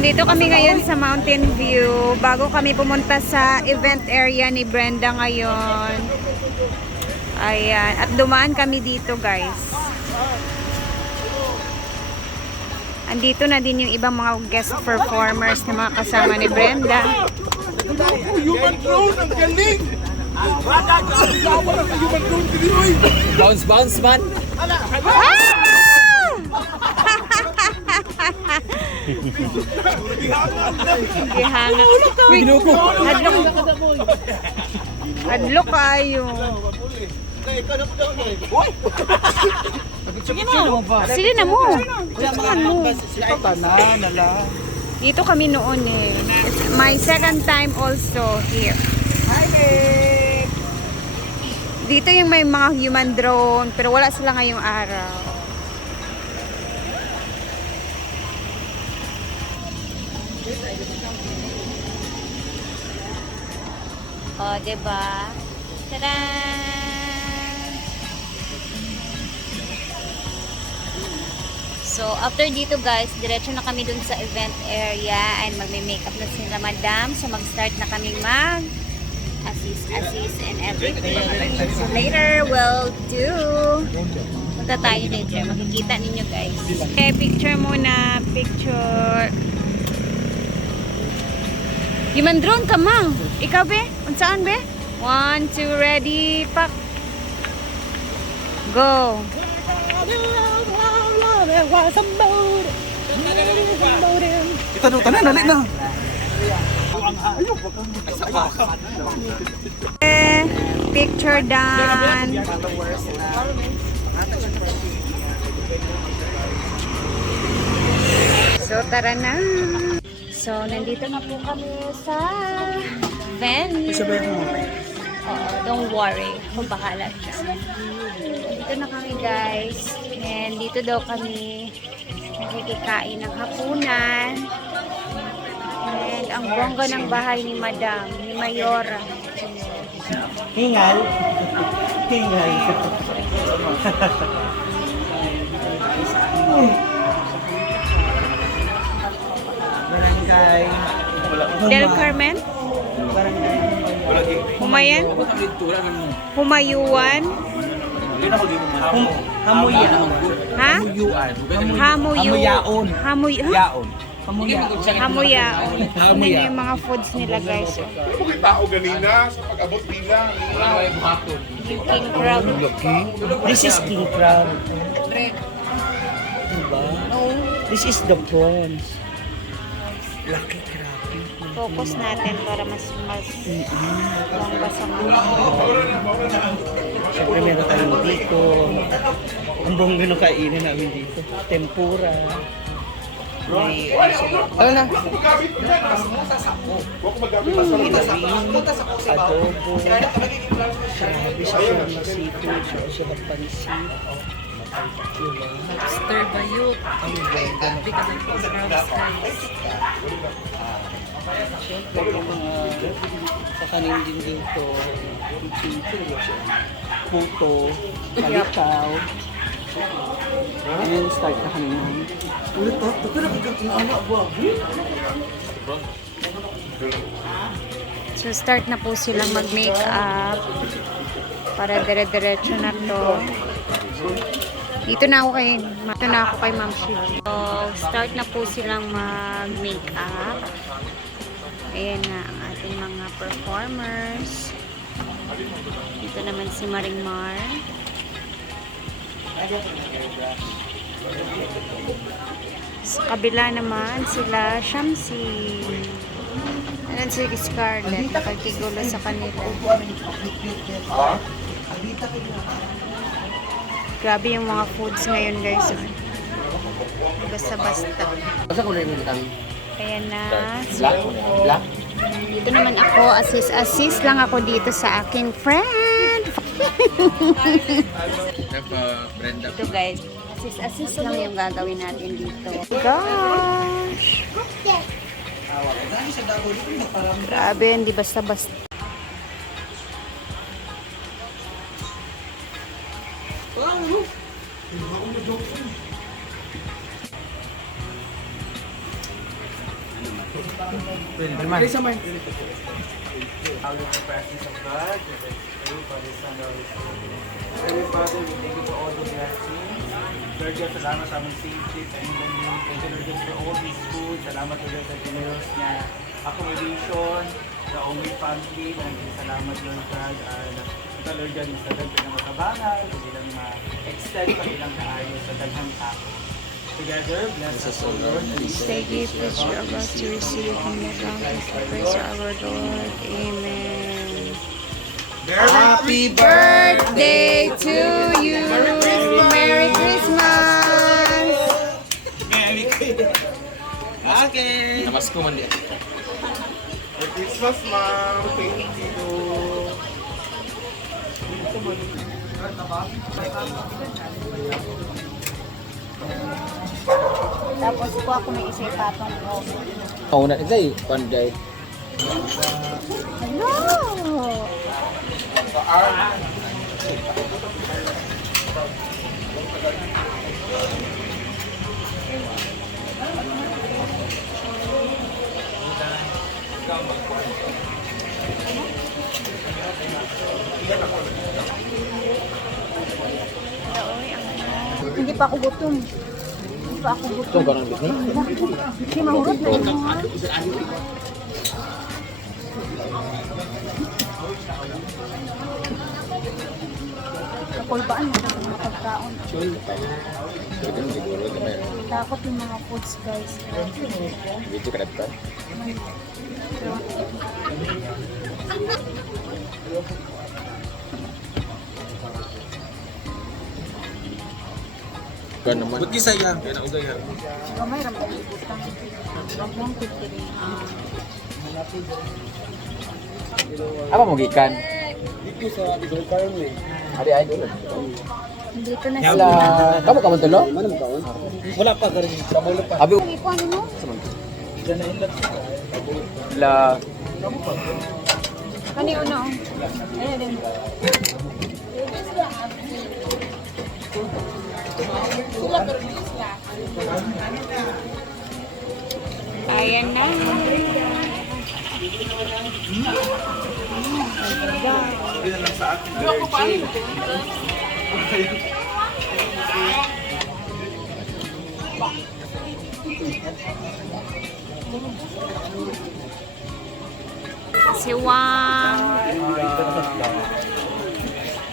nandito kami ngayon sa Mountain View bago kami pumunta sa event area ni Brenda ngayon. Ayan, at dumaan kami dito, guys. Andito na din yung ibang mga guest performers na mga kasama ni Brenda. Human drone, ang galing! Bounce, bounce, man! Gihanga. Hadlok kayo. Sige na mo. Dito kami noon eh. It's my second time also here. Dito yung may mga human drone pero wala sila ngayong araw. Oh, diba? Tada! So, after dito guys, diretso na kami dun sa event area and magme-makeup na sila madam. So, mag-start na kami mag-assist and everything. So, later we'll do. Punta tayo later. Makikita ninyo guys. Okay, picture muna. Picture. Human drone ka, mang. Ikaw, be? Unsaan, be? 1, 2, ready, pak. Go. Tanan, dali na. Picture done. So, tara na. So, nandito na po kami sa venue. Don't worry. Kung bahala siya. Dito na kami guys. And dito daw kami nakikikain ng hapunan. And ang bongga ng bahay ni Madam, ni Mayora. Hingal. Hingal. Barangay. Del Carmen? Humayan? Humayuan? Hamuyan. Ha? Hamuyaon. Hamuyaon. Hamuyaon. Ano yung mga foods nila guys? May tao ganina sa pag-abot nila. Yung king crab. This is king crab. Diba? This is the prawns. Lucky crab. Focus natin para mas bongga sa mga. Siyempre meron tayong dito. Ang bongga nung kainin namin dito. Tempura. May ano na? Adobo. Grabe siya ng seafood. Siya ng pansit. Lobster bayot. Hindi ka ng crab slice. Siyempre yung mga kakanin din dito. Puto. Kalitaw. And start na kami nun. Ulit pa? Ito na kagaging anak ba? So start na po silang mag-makeup para dire-diretso na to. Dito na ako kay Ma'am Shiji. So start na po silang mag-makeup. Ayan na ang ating mga performers. Dito naman si Marimar. Sa kabila naman sila Shamsi. Ayan si Scarlett, nakikigulo sa kanila. Grabe yung mga foods ngayon guys. Basta-basta. Basta kulay mo kami? Ayan na. Black? Black? Dito naman ako, assist lang ako dito sa aking friend. Ito guys, assist lang yung gagawin natin dito. Gosh! Grabe, hindi basta-basta. Out of the presence of God, let us pray for the Son of His Spirit. Heavenly Father, we thank you for all the blessings. Lord God, salamat sa aming safety and even thank you, Lord God, for all these food. Salamat, Lord God, sa generous na accommodation, the only family. Maraming salamat, Lord God. Ito, Lord God, sa dagdag ng matabangal, ilang ma-extend pa ilang kaayos sa daghang tao. Together, bless us, O Lord. Stay gift which you are about to receive from the bounties of praise to our Lord. Amen. Happy Birthday to you. Merry Christmas. Okay. Namasko man din. Merry Christmas, ma'am. Thank you. Tapos po ako may isa patong ko. Ako na ito panday. Hello! Hindi pa ako gutom. Hindi pa ako gutom. Itong kanang bisni. Hindi mahurot na yun ha. Kapulbaan mo na mga pagkaon. Takot yung mga foods guys. Dito ka dapat. Kan naman. Ba't gisaya? Kaya na ugay ha. Gamay ramang ibutang. Ramang pipirin. Apa mo gikan? Dito sa Farm eh. Ari ay dulu. Dito na Hala, kamu kamu tulo? Wala pa ka rin. Abi Hindi ko ano no? la Kani una oh. Ayan din. Ayan na. Si Wang.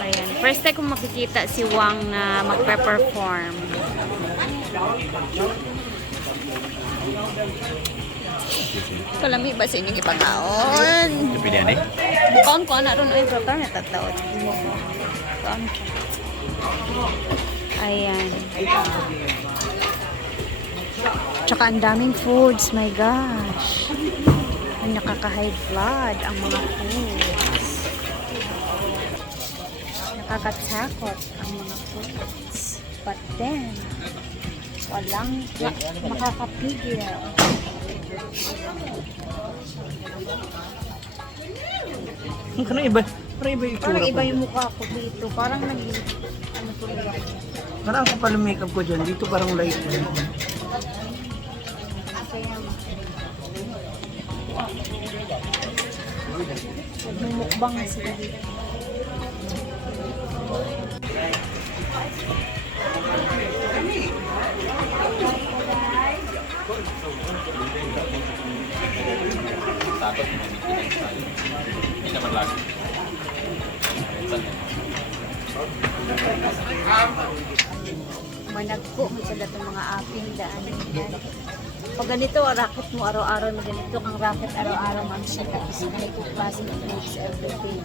Ayan. First time ko makikita si Wang na magpe-perform. Kalami ba sa inyong ipangaon? pilihan eh. Mukaon ko na ron ay protar na tatawad. Mukaon ko. Ayan. Tsaka ang daming foods, my gosh. Ang nakaka-high blood ang mga foods. Nakakatakot ang mga foods. But then, walang makakapigil. Parang iba. Parang iba yung itsura Parang ko. iba yung mukha ko dito. Parang ano tuloy ako. Parang ako pala makeup ko dyan. Dito parang light. Kaya, nagmumukbang na sila dito. Takot mo maintenance tayo. Hindi naman lagi. Managpo mo sila itong mga aping daan. Pag ganito, racket mo araw-araw na ganito kang racket araw-araw, ma'am siya. Tapos ganito klase ng foods everyday.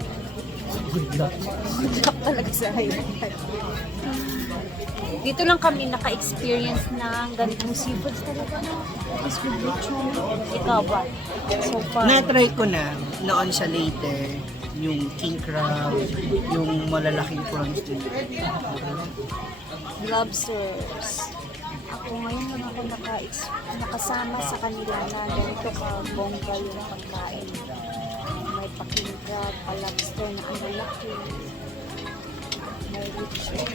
Good luck talaga sa highlight. Dito lang kami naka-experience ng ganitong seafoods talaga. Tapos with lechon. Ikaw ba? So far. Na-try ko na noon sa later yung king crab, yung malalaking prawns din. Lobsters. Ako ngayon lang ako nakasama sa kanila na ganito ka bongga yung pagkain. May pa-king crab, pa-lobster na ang lalaki. May lechon.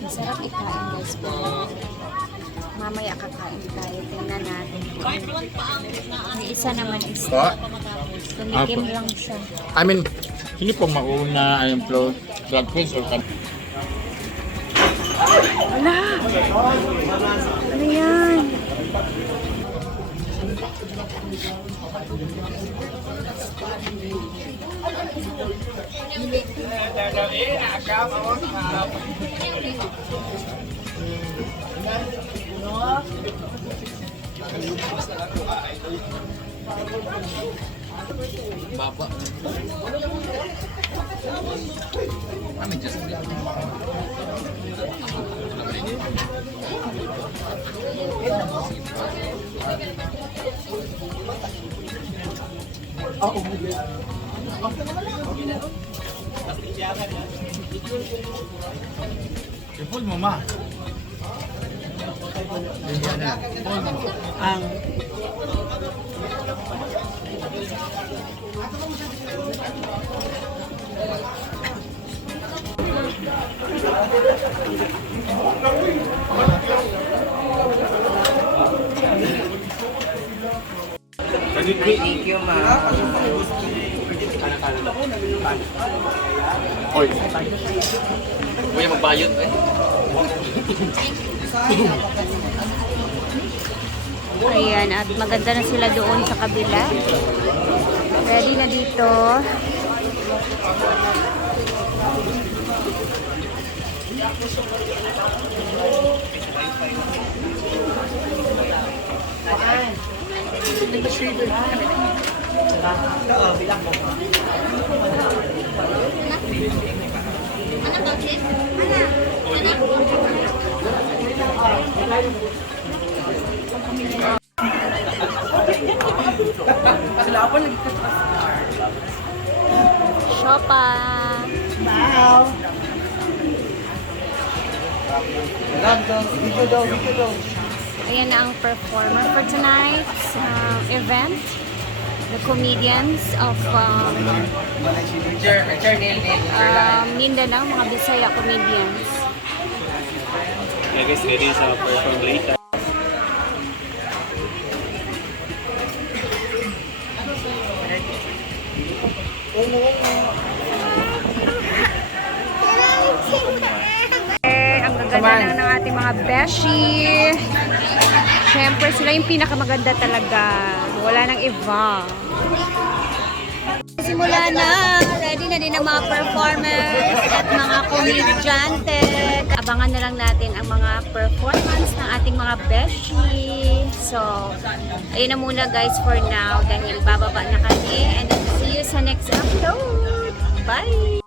Masarap ikain guys, pero mamaya kakain tayo. Tingnan natin. May isa naman is tumikim lang siya. I mean, sino pong mauna ay flow drug quiz or Wala! Ano yan? I-full mo, ma. Ang thank you, ma. Oy. Kuya magbayot eh. Ayan, at maganda na sila doon sa kabila. Ready na dito. Shopa. Ayan na ang performer for tonight's event. The comedians of Mindanao, mga Bisaya comedians. Yeah, guys, ready sa perform later. Ang gaganda ng ating mga beshi. Siyempre, sila yung pinakamaganda talaga. Wala nang iba. Simula na. Ready na din ang mga performers at mga komedyante. Abangan na lang natin ang mga performance ng ating mga beshi. So, ayun na muna guys for now. Dahil bababa na kami. And then see you sa next episode. Bye!